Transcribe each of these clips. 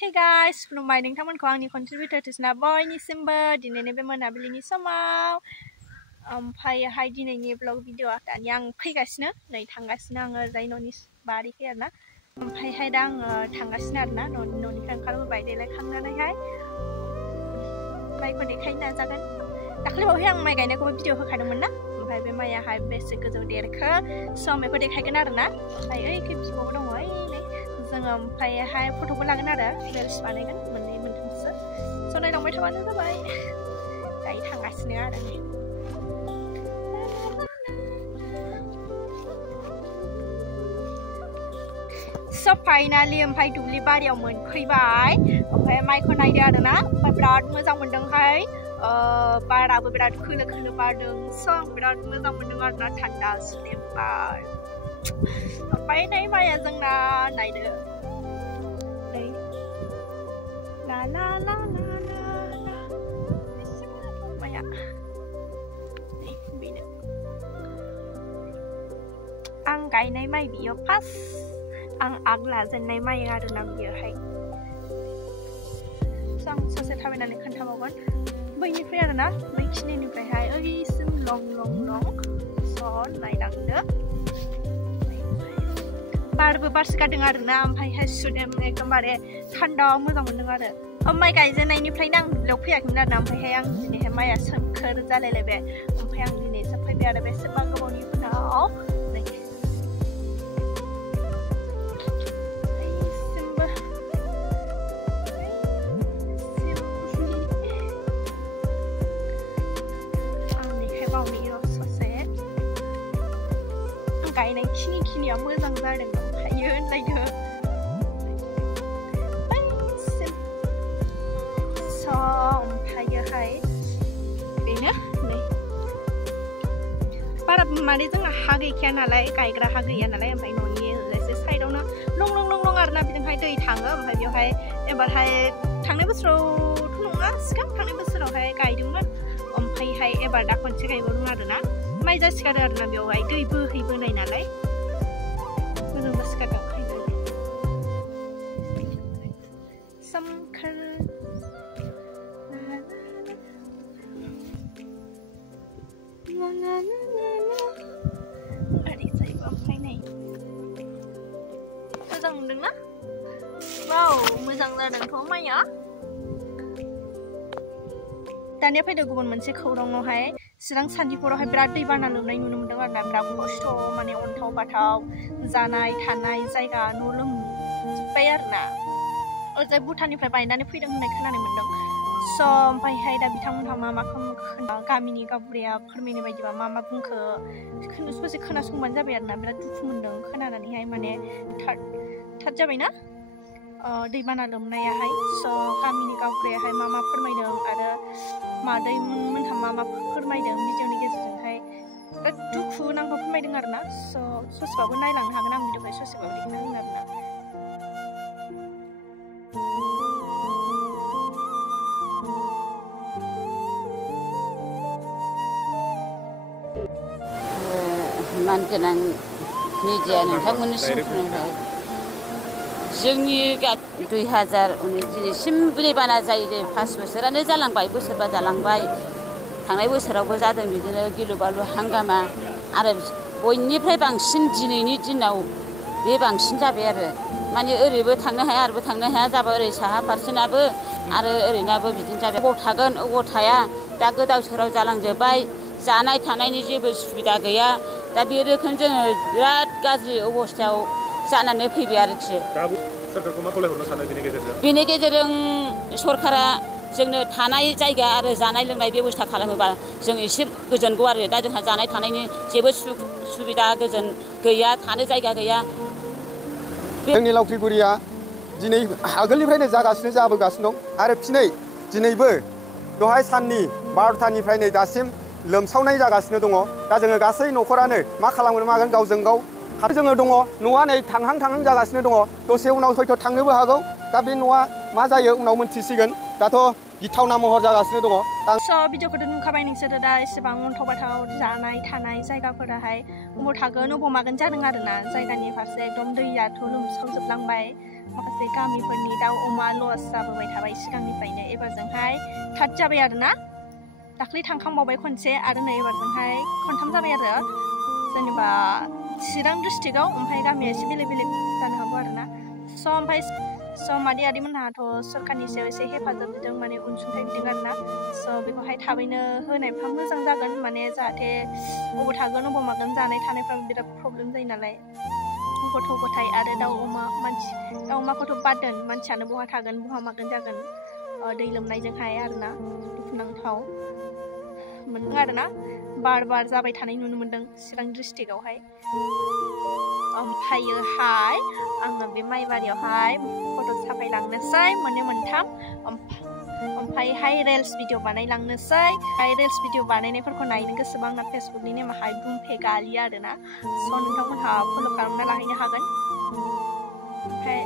Hey guys, खुलुमबाय नोंथांमोनखौ आंनि कन्ट्रिबिउटर टिउसना बयनिसिमबो दिनैनि बे मोनाबिलिनि समाव ओमफ्रायहाय दिनैनि ब्लग भिडिअआ दानि आं फैगासिनो नै थांगासिनो आङो ओरैजाय न'नि बारिखै आरोना ओमफ्रायहाय दा आङो थांगासिनो आरोना न'निफ्राय ओंखारबोबाय देलायखांनानैहाय माइखौ देखायनो नाजागोन दाख्लैबावहाय आं माइ गायनायखौबो भिडिअ होखादोंमोन ना ओमफ्राय बे माइयाहाय बेसे गोजौ देरखो स' बेखौ देखायगोन आरोना ओमफ्राय ओइखै बिब'बो दङ ओइ जोङो ओमफ्रायहाय फट'बो लागोन आरो रिल्स बानायगोन मोननै मोनथामसो स' नायलांबाय थाबानो जाबाय दायो थांगासिनो आरो स' फाइनालि ओमफ्राय दुब्लि बारियाव मोनफैबाय ओमफ्राय माइखौ नायदो आरोना ओमफ्राय बिराद मोजां मोनदोंहाय बाराबो बिराद खोलो खोलो बारदों स' आं बिराद मोजां मोनदों आरोना थान्दा सुदेम बार ओमफ्राय नै माइया जोंना नायदो नै ला ला ला ला ला माइया नै बेनो आं गायनाय माइ बियो फार्स्ट आं आग लाजेननाय माइ आरोना बियोहाय स' आं ससे थाबायनानै खोन्थाबावगोन बैनिफ्राय आरोना बैखिनिनिफ्रायहाय ओइसिम लं लं लं स' नायलांदो बारबो बारसोगारदों आरोना ओमफ्रायहाय सुदेम एकदमबारे थान्दा मोजां मोनदों आरो माइ गायजेननायनिफ्रायनो आं दुब्लियाव फैयाखैमोन आरोना ओमफ्रायहाय आं दिनैहाय माइया सोमखोर जालायलायबाय ओमफ्राय आं दिनैसो फैबाय आरो बेसेबा गोबावनि उनाव गायनाय खिनिया मोजां जादों ओमफ्रायो नायदो स' ओमफ्रायोहाय बेनो नै बारा माने जोंहा हा गैखाया नालाय गायग्रा हा गैया नालाय ओमफ्राय न'नि एसे साइडआवनो लं लं लं लं आरोना बिजोंहाय दै थाङो ओमफ्राय बेवहाय एबारहाय थांनाय बोसोरावथ' नङा सिगां थांनाय बोसोरावहाय गायदोंमोन ओमफ्रायहाय एबार दा खनसे गायबावदों आरोना माइ जासिगारो आरोना बेवहाय दै बोहैबोनाय नालाय मोजां जासिगारदों सोमखोर ओरैजायबो ओमफ्राय नै मोजां मोनदोंना वाव मोजां जादोंथ' माइया दानिया फैदो गुबुन मोनसे खौराङावहाय चिरां सान्थिफुरावहाय बिराद दैबाना लोमनाय नुनो मोनदों आरोना बिराद खस्थ' माने अन्थाव बाथाव जानाय थानाय जायगा न' लोमजोब्बाय आरोना ओरैजाय भुटाननिफ्राय बायनानै फैदों होननाय खोनानो मोनदों स' ओमफ्रायहाय दा बिथांमोनहा मा गामिनि गावबुराया फोरमायनाय बायदिबा मा बुंखो ससे खोनासंबानो जाबाय आरोना बिराद दुखु मोनदों खोनानानैहाय माने थाद जाबायना दैबाना लोमनायाहाय स' गामिनि गावबुरायाहाय मा फोरमायदों आरो मादै मोनहा मा फोरमायदों भिडिअनि गेजेरजोंहाय बिराद दुखु नांगौ फोरमायदों आरोना स' ससेबाबो नायलांनो हागोन आं भिडिअखौ ससेबाबो देखायना होगोन आरोना मानगोनां मिडिया नोंथांमोननिसिम खुलुमबाय जोंनि 2019 दिनैसिम दैबाना जायो 5 बोसोरानो जालांबाय बोसोरबा जालांबाय थांनाय बोसोरावबो जादों बिदिनो गिलु बालु हांगामा आरो बयनिफ्राय बांसिन दिनैनि दिनाव बे बांसिन जाबाय आरो माने ओरैबो थांनो हाया ओरैबो थांनो हाया जाबाय ओरै साहा फारसेनाबो आरो ओरैनाबो बिदिनो जाबाय अबाव थागोन अबाव थाया दा गोदाव सोराव जालांजोब्बाय जानाय थानायनि जेबो सुबिदा गैया दा बे रोखोम जोङो बिराद गाज्रि अबस्थायाव जानानै फैबाय आरोखि सरकारखौ मा खावलायहरनो सानो बेनि गेजेरजों सरकारा जोंनो थानाय जायगा आरो जानाय लोंनाय बेबस्था खालामोबा जों एसे गोजोनगौ आरो दा जोंहा जानाय थानायनि जेबो सुबिदा गोजोन गैया थानो जायगा गैया जोंनि लावख्रिगुरिया दिनै आगोलनिफ्रायनो जाबोगासिनो दं आरो दिनैबो दहाय साननि 12टानिफ्राय नै दासिम लोमसावनाय जागासिनो दङ दा जोङो गासै न'खरानो मा खालामनो मागोन गावजों गाव जोङो दङ न'आ नै थांहां जागासिनो दङ दसे उनाव हयथ' थांनोबो हागौ दा बे न'आ मा जायो उनाव मोनथिसिगोन दाथ' गिथावना महर जागासिनो दङ स' भिडिअखौथ' नुखाबाय नोंसोरो दा एसेबां अन्थाव बाथाव जानाय थानाय जायगाफोराहाय अबाव थागोन अबाव मागोन जादों आरोना जायगानि फारसे एकदम दैयाथ' लोमसावजोबलांबाय माखासे गामिफोरनि दाउ अमा लस जाबोबाय थाबाय सिगांनिफ्रायनो एबारजोंहाय थार्ड जाबाय आरोना दाख्लै थांखांबावबाय खनसे आरो नै एबारजोंहाय खनथाम जाबाय आरो जेनेबा चिरां डिस्ट्रिक्टआव ओमफ्राय गामिया एसे बेलेग बेलेग जानो हागौ आरोना स' ओमफ्राय मादै आदैमोनहाथ' सरकारनि सायाव एसे हेफाजाब बिदों माने अनसुंथाइ बिदों आरोना स' बेखौहाय थाबैनो होनायफ्रा मोजां जागोन माने जाहाथे अबाव थागोन अबाव मागोन जानाय थानायफ्राबो बिराद प्रब्लेम जायो नालाय गथ' गथाय आरो दाउ अमाखौथ' बादोन मानसियानो बहा थागोन बहा मागोन जागोन दै लोमनायजोंहाय आरोना दुखुनांथाव मोनदों आरोना बार जाबाय थानाय नुनो मोनदों चिरां डिस्ट्रिक्टआवहाय ओमफ्रायोहाय आङो बे माइबारियावहाय फट' साफायलांनोसै मोनथाम ओमफ्रायहाय रिल्स भिडिअ बानायलांनोसै रिल्स भिडिअ बानायनायफोरखौ नायनो गोसोबा आंना फेसबुकनि नेमाहाय बुमफे गालि आरोना स' नोंथांमोनहा फल' खालामना लाहैनो हागोन ओमफ्राय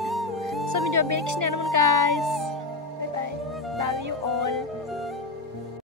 स' भिडिअ बेखिनियानोमोन गाइस